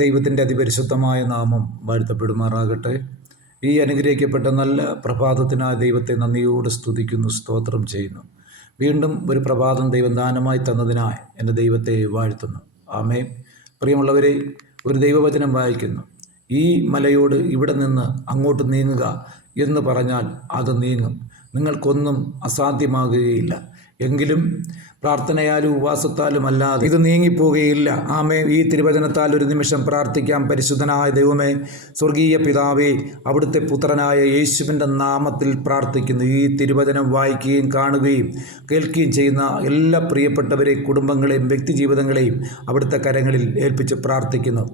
ദൈവത്തിൻ്റെ അതിപരിശുദ്ധമായ നാമം വാഴ്ത്തപ്പെടുമാറാകട്ടെ. ഈ അനുഗ്രഹിക്കപ്പെട്ട നല്ല പ്രഭാതത്തിനായി ദൈവത്തെ നന്ദിയോട് സ്തുതിക്കുന്നു, സ്തോത്രം ചെയ്യുന്നു. വീണ്ടും ഒരു പ്രഭാതം ദൈവം ദാനമായി തന്നതിനായി എൻ്റെ ദൈവത്തെ വാഴ്ത്തുന്നു. ആമേൻ. പ്രിയമുള്ളവരെ, ഒരു ദൈവവചനം വായിക്കുന്നു. ഈ മലയോട് ഇവിടെ നിന്ന് അങ്ങോട്ട് നീങ്ങുക എന്ന് പറഞ്ഞാൽ അത് നീങ്ങും, നിങ്ങൾക്കൊന്നും അസാധ്യമാകുകയില്ല. എങ്കിലും പ്രാർത്ഥനയാലും ഉപവാസത്താലും അല്ലാതെ ഇത് നീങ്ങിപ്പോവുകയില്ല. ആമേ. ഈ തിരുവചനത്താൽ ഒരു നിമിഷം പ്രാർത്ഥിക്കാം. പരിശുദ്ധനായ ദൈവമേ, സ്വർഗീയ പിതാവേ, അവിടുത്തെ പുത്രനായ യേശുവിൻ്റെ നാമത്തിൽ പ്രാർത്ഥിക്കുന്നു. ഈ തിരുവചനം വായിക്കുകയും കാണുകയും കേൾക്കുകയും ചെയ്യുന്ന എല്ലാ പ്രിയപ്പെട്ടവരെ, കുടുംബങ്ങളെയും വ്യക്തിജീവിതങ്ങളെയും അവിടുത്തെ കരങ്ങളിൽ ഏൽപ്പിച്ച് പ്രാർത്ഥിക്കുന്നു.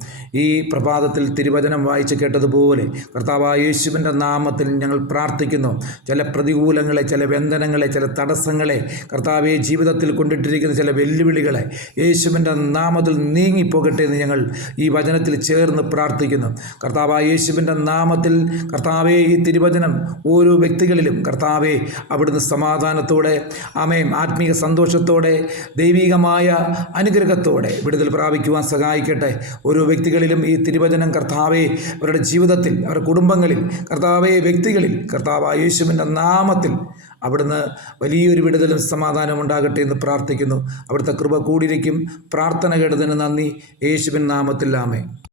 ഈ പ്രഭാതത്തിൽ തിരുവചനം വായിച്ച് കേട്ടതുപോലെ കർത്താവായ യേശുവിൻ്റെ നാമത്തിൽ ഞങ്ങൾ പ്രാർത്ഥിക്കുന്നു. ചില പ്രതികൂലങ്ങളെ, ചില ബന്ധനങ്ങളെ, ചില തടസ്സങ്ങളെ, കർത്താവെ, ജീവിതത്തിൽ കൊണ്ടിട്ടിരിക്കുന്ന ചില വെല്ലുവിളികളെ യേശുവിൻ്റെ നാമത്തിൽ നീങ്ങിപ്പോകട്ടെ എന്ന് ഞങ്ങൾ ഈ വചനത്തിൽ ചേർന്ന് പ്രാർത്ഥിക്കുന്നു. കർത്താവായ യേശുവിൻ്റെ നാമത്തിൽ കർത്താവെ, ഈ തിരുവചനം ഓരോ വ്യക്തികളിലും കർത്താവെ അവിടുന്ന് സമാധാനത്തോടെ, ആമേൻ, ആത്മീയ സന്തോഷത്തോടെ, ദൈവികമായ അനുഗ്രഹത്തോടെ വിടുതൽ പ്രാപിക്കുവാൻ സഹായിക്കട്ടെ. ഓരോ വ്യക്തികളിലും ഈ തിരുവചനം കർത്താവെ അവരുടെ ജീവിതത്തിൽ, അവരുടെ കുടുംബങ്ങളിൽ, കർത്താവെ വ്യക്തികളിൽ, കർത്താവായ യേശുവിൻ്റെ നാമത്തിൽ അവിടുന്ന് വലിയൊരു വിടുതലും സമാധാനം ഉണ്ടാകട്ടെ എന്ന് പ്രാർത്ഥിക്കുന്നു. അവിടുത്തെ കൃപ കൂടിയിരിക്കും. പ്രാർത്ഥന കേട്ടതിന് നന്ദി. യേശുവിൻ നാമത്തിൽ ആമേൻ.